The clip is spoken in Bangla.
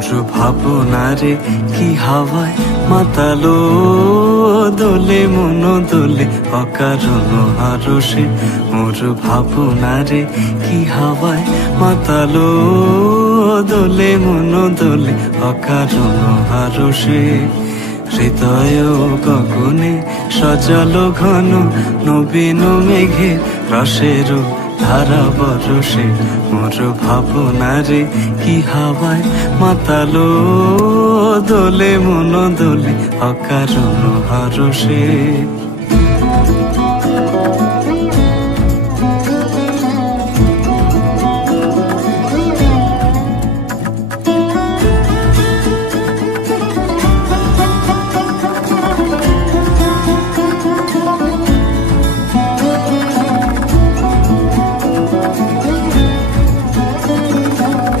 মোর ভাবনারে কি হাওয়ায় মাতালো দোলে মন দোলে অকারণ হারসে। মোর ভাবনারে কি হাওয়ায় মাতালো দোলে মন দোলে অকারণ হারসে। হৃদয় গগনে সজালো ঘন নবীন মেঘে রসের ধারা বরসে। মোর ভাবনারে কি হাওয়ায় মাতালো দোলে মন দোলে অকারণ হারসে।